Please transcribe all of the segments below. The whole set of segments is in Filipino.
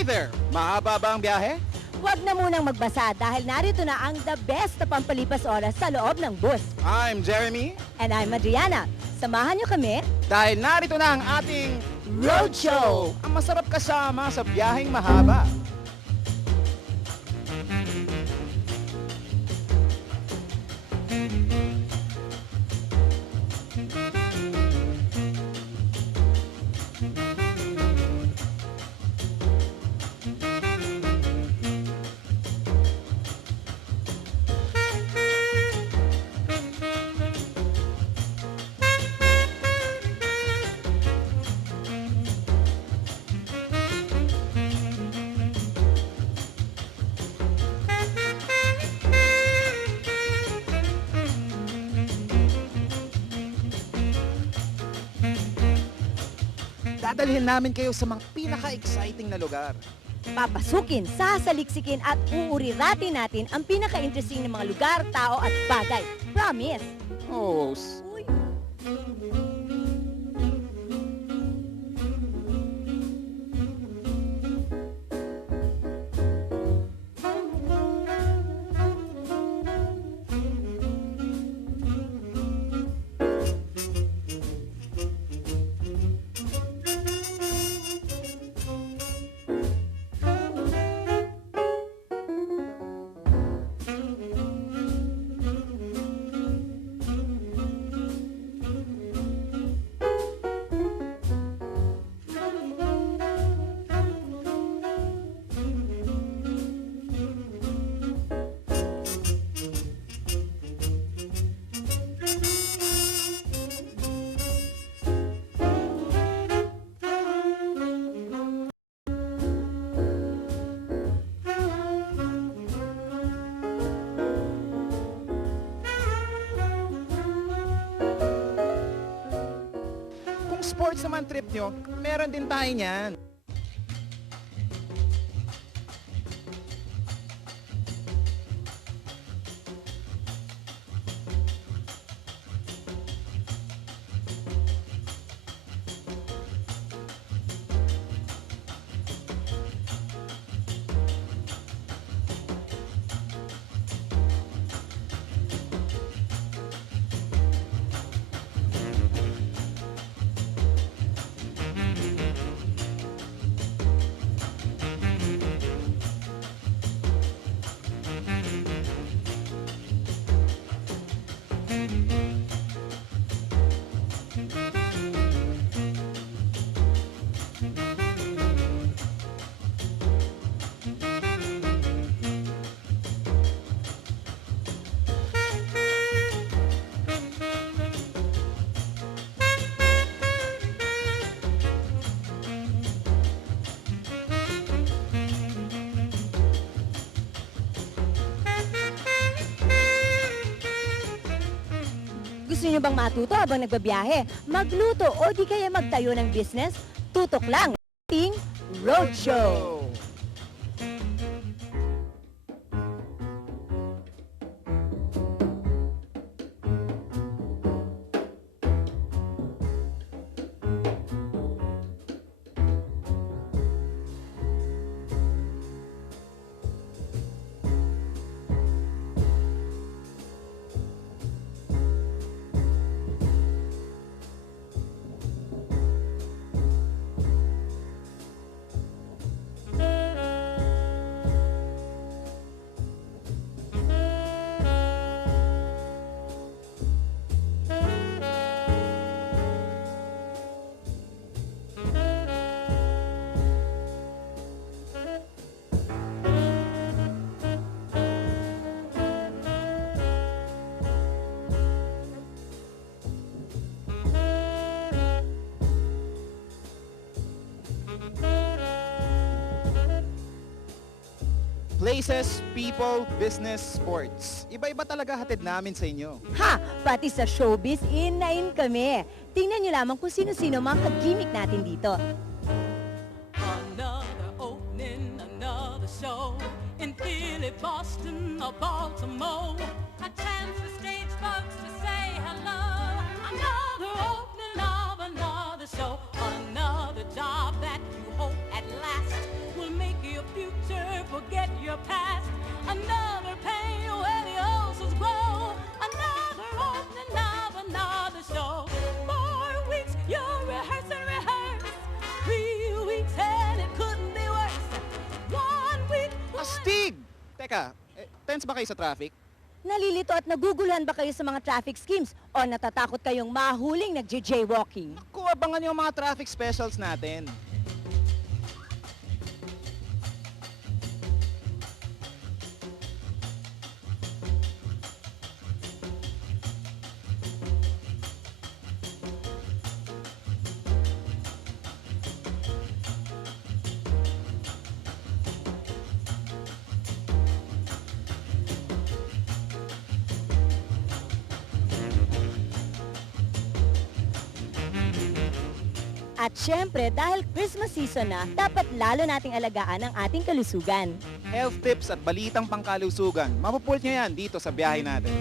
Hi there! Mahaba ba ang biyahe? Huwag na munang magbasa dahil narito na ang the best na pampalipas oras sa loob ng bus. I'm Jeremy. And I'm Adriana. Samahan niyo kami. Dahil narito na ang ating Roadshow! Ang masarap kasama sa biyaheng mahaba. Dadalhin namin kayo sa mga pinaka-exciting na lugar. Papasukin, sasaliksikin at uuriratin natin ang pinaka-interesting na mga lugar, tao at bagay. Promise! Oh, Uy! kung sports naman trip nyo, meron din tayo niyan. Gusto niyo bang matuto habang nagbabiyahe? Magluto o di kaya magtayo ng business? Tutok lang! Ting Roadshow! Places, people, business, sports. Iba-iba talaga hatid namin sa inyo. Ha! Pati sa showbiz, in na in kami. Tingnan niyo lamang kung sino-sino mga ka-gimmick natin dito. Another opening, another show in Philly, Boston, or Baltimore. A chance for stage folks to say hello. Another opening of another show. Another job that you hope at last will make Tense ba kayo sa traffic? Nalilito at naguguluhan ba kayo sa mga traffic schemes o natatakot kayong mahuling nag-jaywalking? Kung abangan yung mga traffic specials natin. At syempre, dahil Christmas season na, dapat lalo nating alagaan ang ating kalusugan. Health tips at balitang pangkalusugan. Mapupult nyo yan dito sa biyahe natin.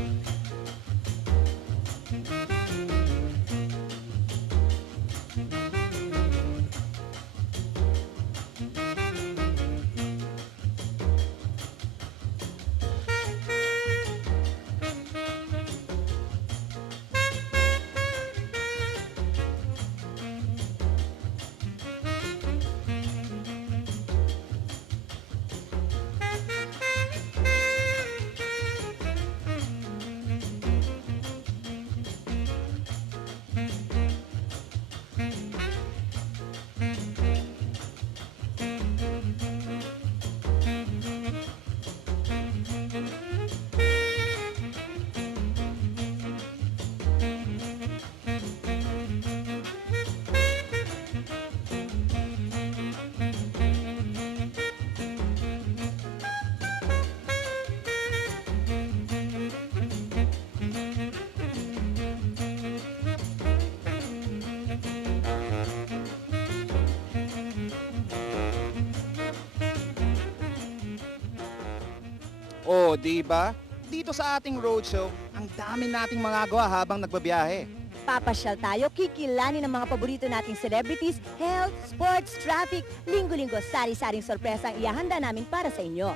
Oh, di ba? Dito sa ating roadshow, ang dami nating magagawa habang nagbabiyahe. Papasyal tayo, kikilanin ang mga paborito nating celebrities, health, sports, traffic, linggo-linggo, sari-saring sorpresa ang iahanda namin para sa inyo.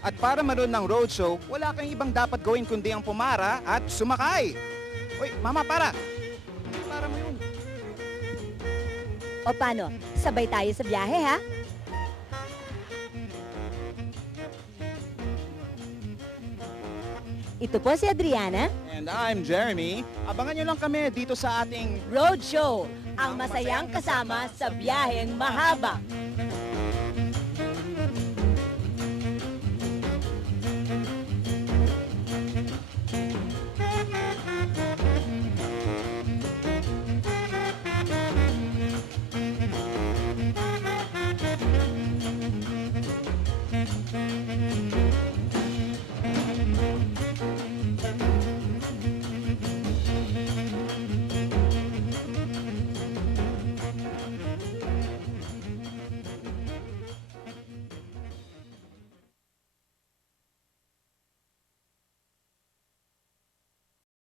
At para manood ng roadshow, wala kang ibang dapat gawin kundi ang pumara at sumakay. Uy, mama, para! Para mo yun. O paano, sabay tayo sa biyahe ha? Ito po si Adriana, And I'm Jeremy. Abangan nyo lang kami dito sa ating Roadshow, ang masayang kasama sa biyaheng mahaba.